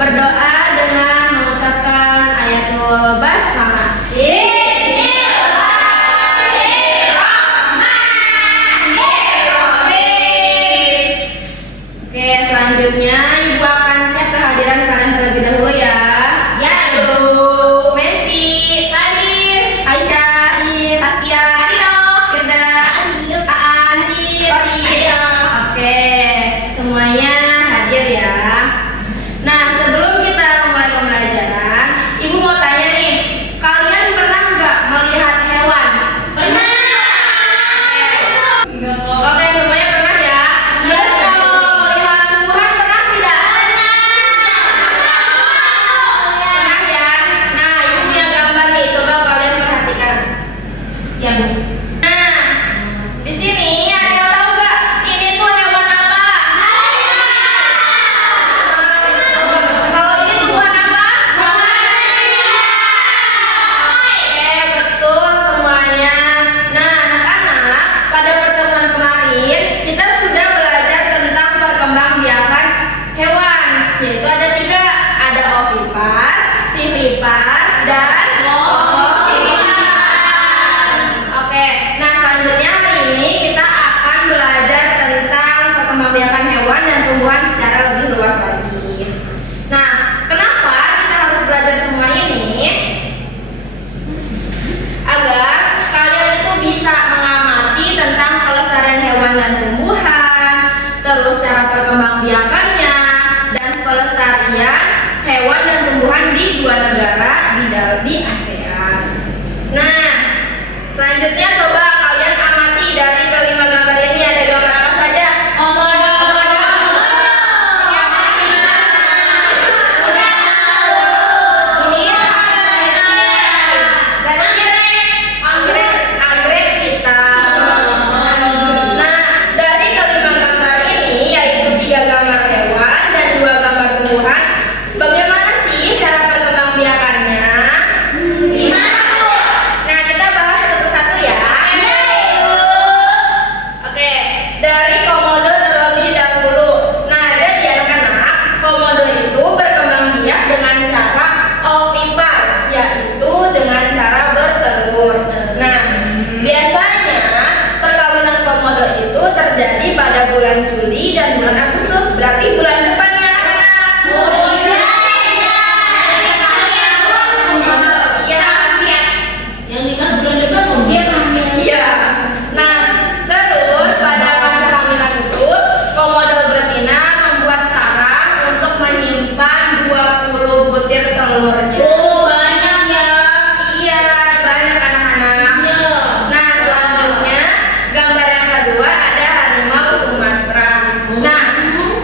berdoa dengan mengucapkan ayatul basmalah. Oke, selanjutnya Ibu akan cek kehadiran kalian terlebih dahulu ya. Ya, Ibu Messi, hadir. Aisyah, Saskia, Firda, Aan, Oke, semuanya hadir ya. Nah, sebelum kita mulai pembelajaran, Ibu mau tanya nih, kalian pernah nggak melihat hewan? Pernah. Oke, semuanya pernah ya. Yes, kalau melihat tumbuhan pernah tidak? Pernah ya. Nah, Ibu punya gambar nih, coba kalian perhatikan. Ya, Bu. Nah, di sini ada yang tahu nggak? Ini tuh hewan apa? Kalau ini tumbuhan apa? Oke, betul semuanya. Nah, anak-anak, pada pertemuan kemarin kita sudah belajar tentang perkembangbiakan hewan, yaitu ada 3, ada ovipar, vivipar, dan Oke, nah selanjutnya hari ini kita akan belajar tentang perkembangbiakan hewan dan tumbuhan secara lebih luas lagi. Nah, kenapa kita harus belajar semua ini? Agar kalian itu bisa mengamati tentang kelestarian hewan dan tumbuhan, terus cara perkembangbiakannya, dan pelestarian hewan dan tumbuhan di 2 negara di ASEAN. Nah, selanjutnya coba kalian amati dari kelima gambar ini, ada gambar apa saja? Anggrek hitam. Nah, dari kelima gambar ini, yaitu 3 gambar hewan dan 2 gambar tumbuhan, bagaimana sih cara perkembangbiakannya? Nah, kita bahas satu persatu ya. Oke, dari komodo terlebih dahulu. Nah, jadi anak-anak, komodo itu berkembang biak dengan cara ovipar, yaitu dengan cara bertelur. Nah, biasanya perkawinan komodo itu terjadi pada bulan Juli dan bulan Agustus, berarti bulan depan ya anak-anak. Yang nikah bulan depan dia hamil. Iya. Nah, terus pada masa kehamilan itu komodo betina membuat sarang untuk menyimpan 20 butir telurnya. Banyak ya. Iya, banyak anak-anak. Nah, selanjutnya gambar yang kedua ada harimau Sumatera. Nah,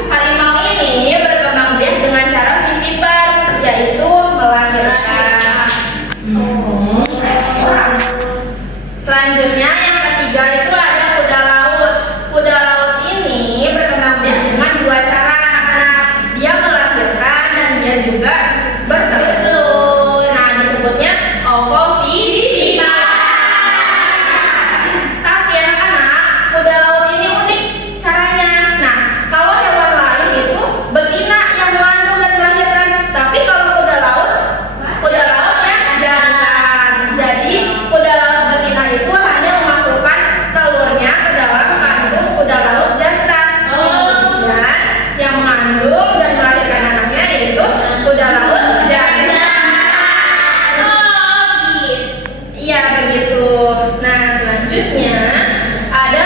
harimau ini berkembang biak dengan cara vivipar, yaitu melahirkan. Selanjutnya yang ketiga itu ada kuda laut. Kuda laut ini berkembang biak dengan 2 cara anak-anak. Dia melahirkan dan dia juga bertelur. Nah, disebutnya ovovivipar. Tapi anak-anak, kuda laut ini unik caranya. Nah, kalau hewan lain itu betina yang mengandung dan melahirkan. Tapi kalau kuda lautnya jantan. Jadi kuda laut betina itu hanya memasukkan telurnya ke dalam kandung kuda laut jantan. Kemudian yang mengandung dan melahirkan anaknya yaitu kuda laut jantan. Iya, begitu. Nah, selanjutnya ada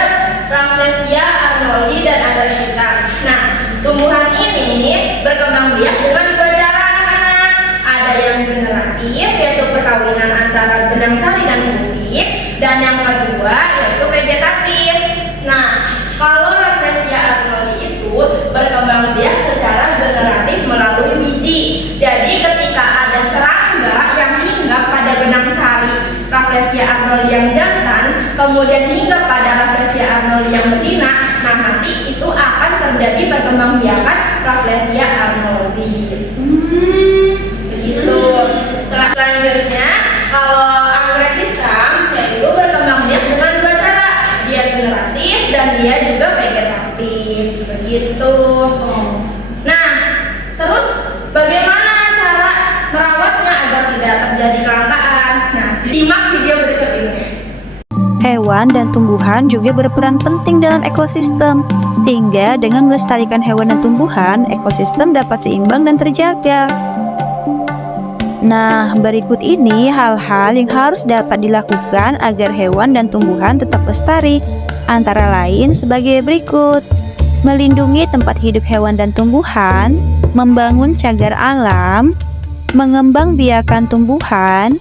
Rafflesia arnoldi dan Agaricita. Nah, tumbuhan ini berkembang biak dengan 2 cara anak-anak. Ada yang generatif, yaitu perkawinan antara benang sari dan kulit, dan yang kedua yaitu vegetatif. Nah, kalau Rafflesia arnoldi itu berkembang biak secara generatif melalui biji. Jadi ketika ada serangga yang hinggap pada benang sari Rafflesia arnoldi yang jantan, kemudian hinggap pada Rafflesia arnoldi yang betina, nah nanti itu akan terjadi perkembangbiakan Rafflesia arnoldi. Begitu. Selanjutnya, kalau anggrek hitam yaitu berkembang biak dengan 2 cara. Dia generatif dan dia juga vegetatif. Begitu. Nah, terus bagaimana hewan dan tumbuhan juga berperan penting dalam ekosistem, sehingga dengan melestarikan hewan dan tumbuhan, ekosistem dapat seimbang dan terjaga. Nah, berikut ini hal-hal yang harus dapat dilakukan agar hewan dan tumbuhan tetap lestari, antara lain sebagai berikut: melindungi tempat hidup hewan dan tumbuhan, membangun cagar alam, mengembangbiakan tumbuhan,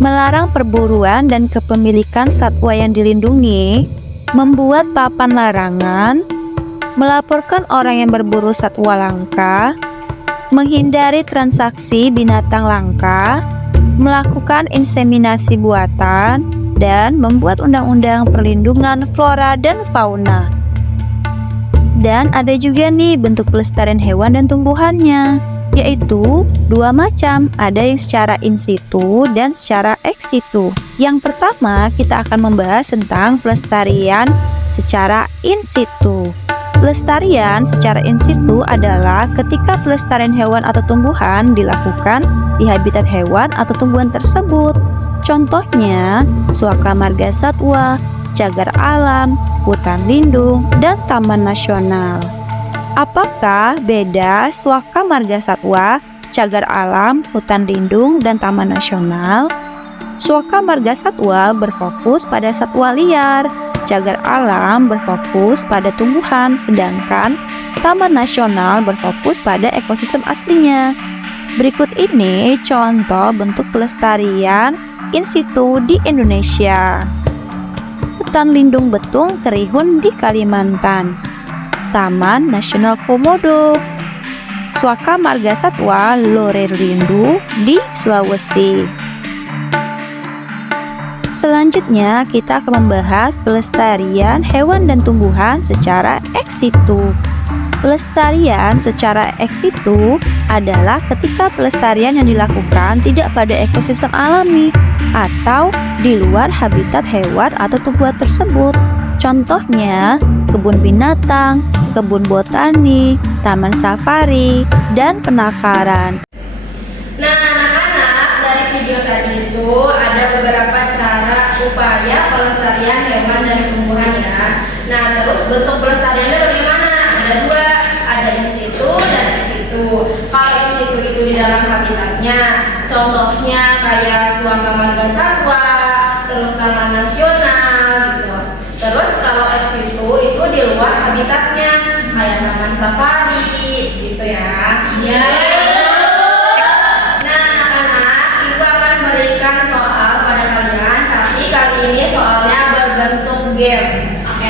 melarang perburuan dan kepemilikan satwa yang dilindungi, membuat papan larangan, melaporkan orang yang berburu satwa langka, menghindari transaksi binatang langka, melakukan inseminasi buatan, dan membuat undang-undang perlindungan flora dan fauna. Dan ada juga nih bentuk pelestarian hewan dan tumbuhannya, yaitu dua macam, ada yang secara in situ dan secara ex situ. Yang pertama, kita akan membahas tentang pelestarian secara in situ. Pelestarian secara in situ adalah ketika pelestarian hewan atau tumbuhan dilakukan di habitat hewan atau tumbuhan tersebut. Contohnya, suaka marga satwa, cagar alam, hutan lindung, dan taman nasional. Apakah beda suaka marga satwa, cagar alam, hutan lindung, dan taman nasional? Suaka marga satwa berfokus pada satwa liar, cagar alam berfokus pada tumbuhan, sedangkan taman nasional berfokus pada ekosistem aslinya. Berikut ini contoh bentuk pelestarian in situ di Indonesia. Hutan lindung Betung Kerihun di Kalimantan, Taman Nasional Komodo, suaka marga satwa Lorerindu di Sulawesi. Selanjutnya, kita akan membahas pelestarian hewan dan tumbuhan secara ex situ. Pelestarian secara ex situ adalah ketika pelestarian yang dilakukan tidak pada ekosistem alami atau di luar habitat hewan atau tumbuhan tersebut. Contohnya, kebun binatang, kebun botani, taman safari, dan penangkaran. Nah, anak-anak, dari video tadi itu ada beberapa cara upaya pelestarian hewan dan tumbuhan ya. Nah, terus bentuk pelestariannya bagaimana? Ada dua, ada in situ dan ex situ. Kalau in situ itu di dalam habitatnya, contohnya kayak suaka marga satwa, terus taman nasional gitu. Terus kalau ex situ itu di luar habitatnya, kayak taman safari gitu ya. Iya. Nah, anak-anak, ibu akan berikan soal pada kalian, tapi kali ini soalnya berbentuk game. Oke.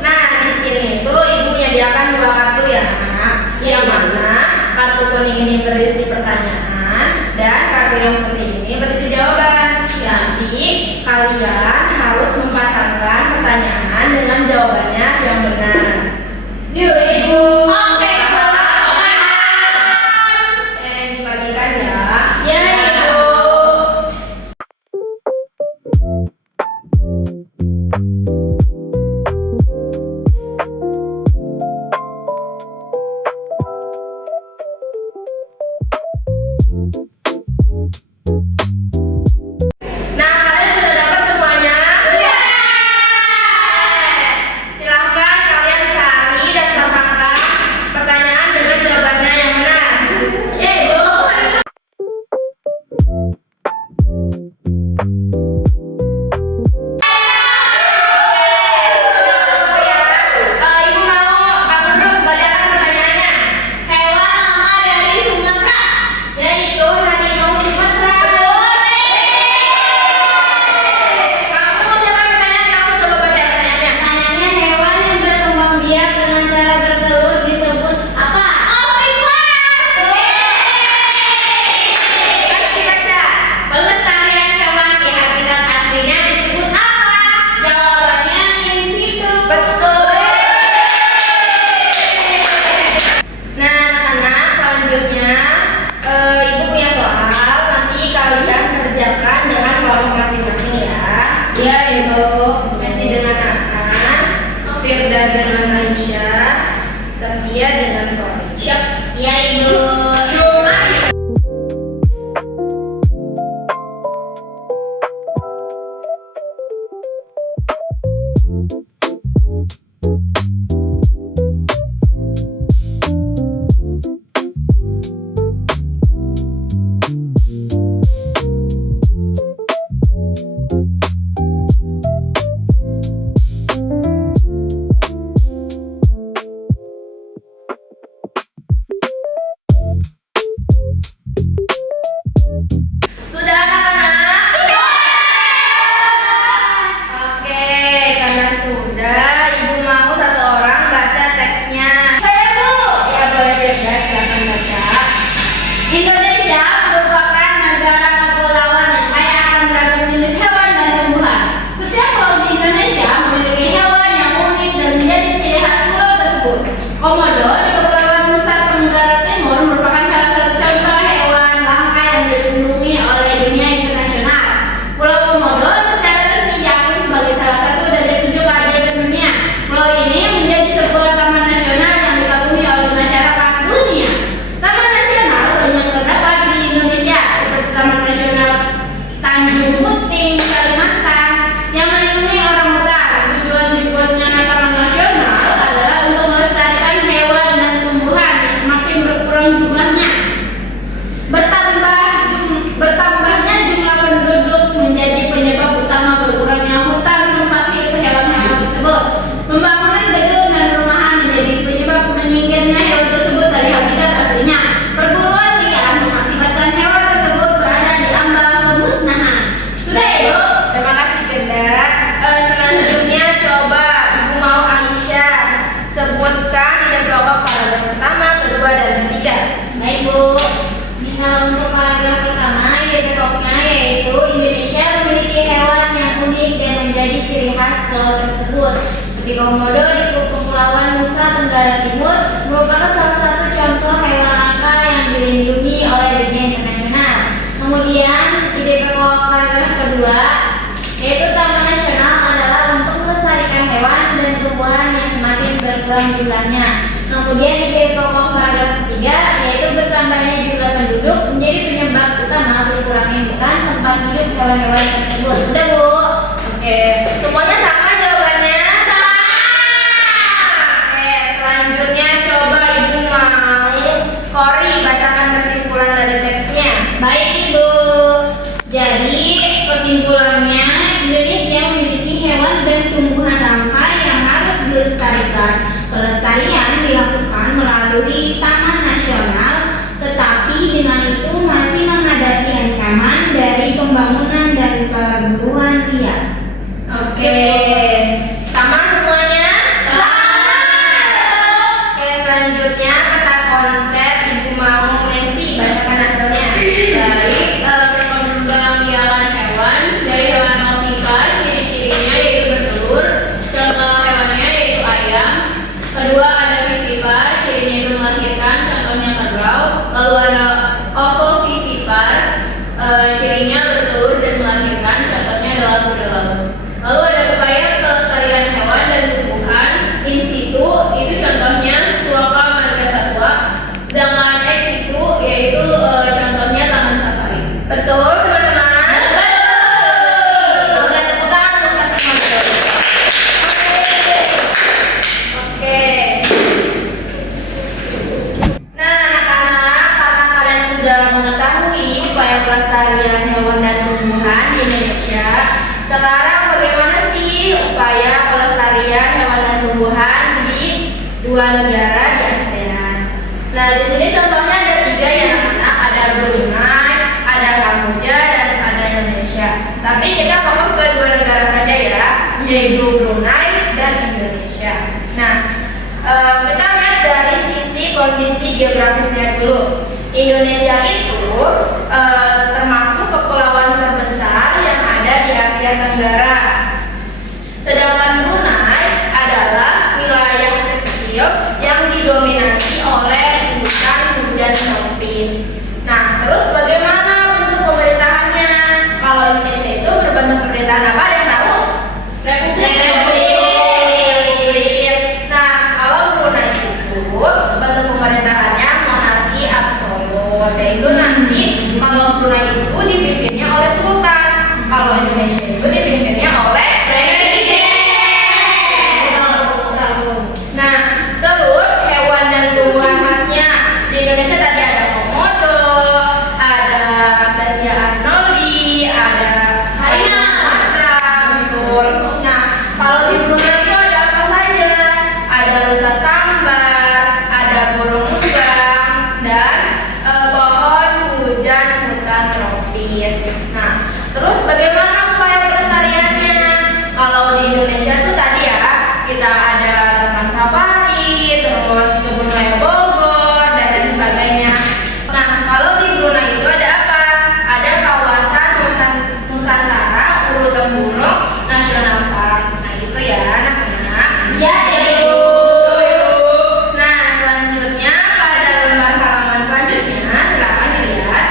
Nah, di sini itu ibu menyediakan dua kartu ya, anak. Yang mana kartu kuning ini berisi pertanyaan dan kartu yang putih ini berisi jawaban. Jadi kalian harus memasangkan pertanyaan dengan jawabannya yang benar. Yuk ibu. Oke. Dibagikan ya. Ya ibu. Nah, kalian sudah dapat semuanya? Sudah. Silahkan kalian cari dan pasangkan pertanyaan dengan jawabannya yang benar. Ya, Ibu. Ibu mau kamu dulu bacakan pertanyaannya. Hewan lama dari Sumatera, yaitu harimau Sumatera. Kamu siapa yang bertanya? Kamu coba baca pertanyaannya. Pertanyaannya, hewan yang berkembang biak dengan cara bertelur disebut apa? Kasih baca. Pelestarian hewan di habitat aslinya disebut apa? Jawabannya in situ. Betul. Nah, anak-anak, selanjutnya ibu punya soal. Nanti kalian kerjakan dengan kelompok masing-masing ya. Ya, ibu. Messi dengan Anan, Firda dengan Aisyah, Saskia dengan Tori. Siap? Ya ibu. Mari. berkurang jumlahnya. Bertambahnya jumlah penduduk menjadi penyebab utama berkurangnya hutan tempat hidup hewan-hewan tersebut. Pembangunan gedung dan perumahan menjadi penyebab menyingkirnya hewan tersebut dari habitat aslinya. Perburuan liar mengakibatkan hewan tersebut berada di ambang kemusnahan. Sudah ya, Bu? Terima kasih Genda. Selanjutnya coba Ibu mau Aisyah sebutkan ide pokok paragraf pertama, kedua, dan ketiga. Baik, Bu. Nah, untuk paragraf pertama, ide pokoknya yaitu Indonesia memiliki hewan yang unik dan menjadi ciri khas pulau tersebut. Seperti komodo di Kepulauan Nusa Tenggara Timur merupakan salah satu contoh hewan langka yang dilindungi oleh dunia internasional. Kemudian, ide pokok paragraf kedua yaitu Taman Nasional adalah untuk melestarikan hewan dan tumbuhan yang semakin berkurang jumlahnya. Kemudian ide pokok paragraf ketiga yaitu bertambahnya jumlah penduduk menjadi penyebab utama berkurangnya hutan tempat hidup hewan-hewan tersebut. Sudah, Bu? Oke, semuanya sama jawabannya? Sama. Oke, selanjutnya coba Ibu mau Kori bacakan kesimpulan dari teksnya. Baik, Ibu. Jadi, kesimpulannya Indonesia memiliki hewan dan tumbuhan langka yang harus dilestarikan. Pelestarian dilakukan melalui Taman Nasional, tetapi dengan itu masih menghadapi ancaman dari pembangunan dan perburuan liar. Oke, sama semuanya? Sama. Oke, selanjutnya kata konsep Ibu mau Messi bacakan hasilnya. Baik, perkembangbiakan hewan dari hewan omnivor, ciri-cirinya yaitu bertelur. Contoh hewannya yaitu ayam. Kedua ada vivipar, cirinya itu melahirkan, contohnya kerbau. Lalu ada ovovivipar, cirinya bertelur dan melahirkan, contohnya adalah kuda laut. Lalu ada upaya pelestarian hewan dan tumbuhan in situ, itu contohnya suaka marga satwa. Sedangkan ex situ yaitu contohnya taman safari. Betul, teman-teman? Betul. Oke, tepuk tangan untuk kasih masuk. Oke. Nah, anak-anak, karena kalian sudah mengetahui upaya pelestarian hewan dan tumbuhan di Indonesia, sekarang bagaimana sih upaya pelestarian hewan dan tumbuhan di dua negara di ASEAN? Nah, di sini contohnya ada tiga ya anak-anak, ada Brunei, ada Kamboja, dan ada Indonesia. Tapi kita fokus ke dua negara saja ya, yaitu Brunei dan Indonesia. Nah, kita lihat dari sisi kondisi geografisnya dulu. Indonesia itu termasuk kepulauan terbesar yang ada di Asia Tenggara. Sedangkan Brunei adalah wilayah kecil yang didominasi oleh hujan tropis. Nah, terus bagaimana bentuk pemerintahannya? Kalau Indonesia itu berbentuk pemerintahan apa? Ada yang tahu? Republik. Nah, kalau Brunei itu bentuk pemerintahannya monarki absolut. Yaitu nanti kalau Brunei itu dipimpinnya oleh sultan. Kalau Indonesia itu dipimpinnya oleh presiden. Nah, terus hewan dan tumbuhan khasnya di Indonesia tadi ada komodo, ada Rafflesia arnoldi, ada harimau Sumatera, betul. Nah, kalau di Brunei itu ada apa saja? Ada rusa sambar, ada burung unggang, dan pohon hujan hutan tropis. Nah, terus bagaimana upaya pelestariannya? Kalau di Indonesia tuh tadi ya, kita ada taman safari, terus kebun raya Bogor, dan lain sebagainya. Nah, kalau di Brunei itu ada apa? Ada kawasan Nusantara Ulu Tempurung National Park. Nah, gitu ya anak-anak. Ya, Ibu. Nah, selanjutnya pada lembar halaman selanjutnya, silakan dilihat.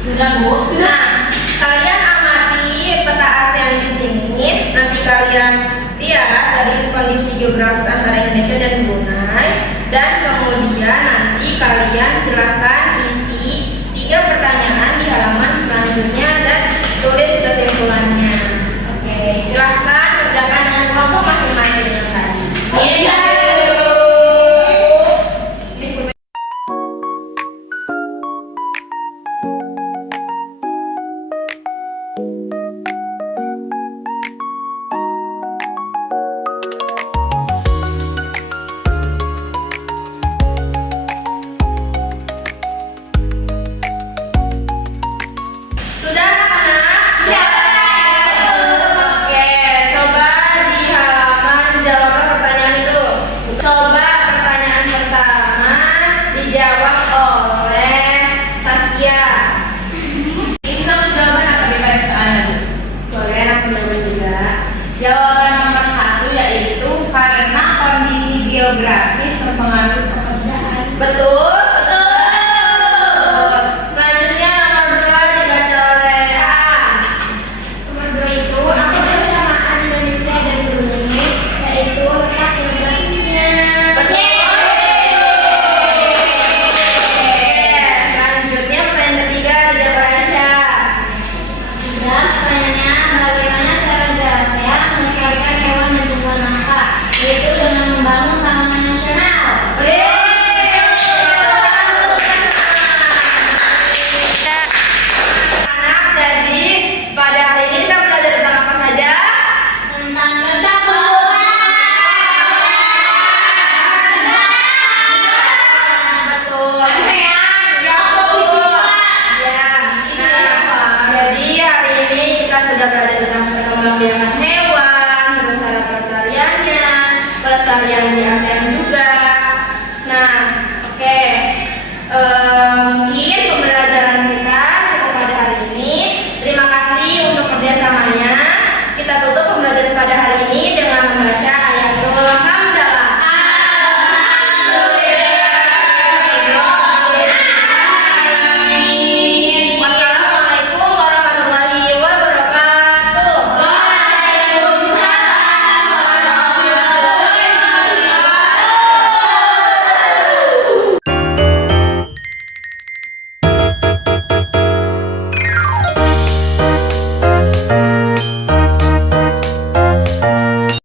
Sudah, Bu? Nah, kalian amati peta ASEAN di sini. Nanti kalian lihat dari kondisi geografis antara Indonesia dan Brunei, dan kemudian nanti kalian silahkan isi 3 pertanyaan di halaman selanjutnya dan tulis kesimpulannya. Oke, silahkan kerjakan dengan kelompok masing-masing. Betul? Betul. Selanjutnya nomor 2 dibaca oleh Aan. Nomor 2 itu apa kesamaan Indonesia dan Brunei, yaitu letak geografisnya. Betul. Selanjutnya pertanyaan ketiga dijawab Aisyah. Tiga, pertanyaannya bagaimana cara negara ASEAN melestarikan hewan dan tumbuhan langka, yaitu dengan membangun taman nasional. Anak, jadi pada hari ini kita belajar tentang apa saja? Tentang tumbuhan. Betul. Ya, betul. Ya. Nah, jadi hari ini kita sudah belajar tentang perkembangbiakan hewan, terus cara pelestariannya, pelestarian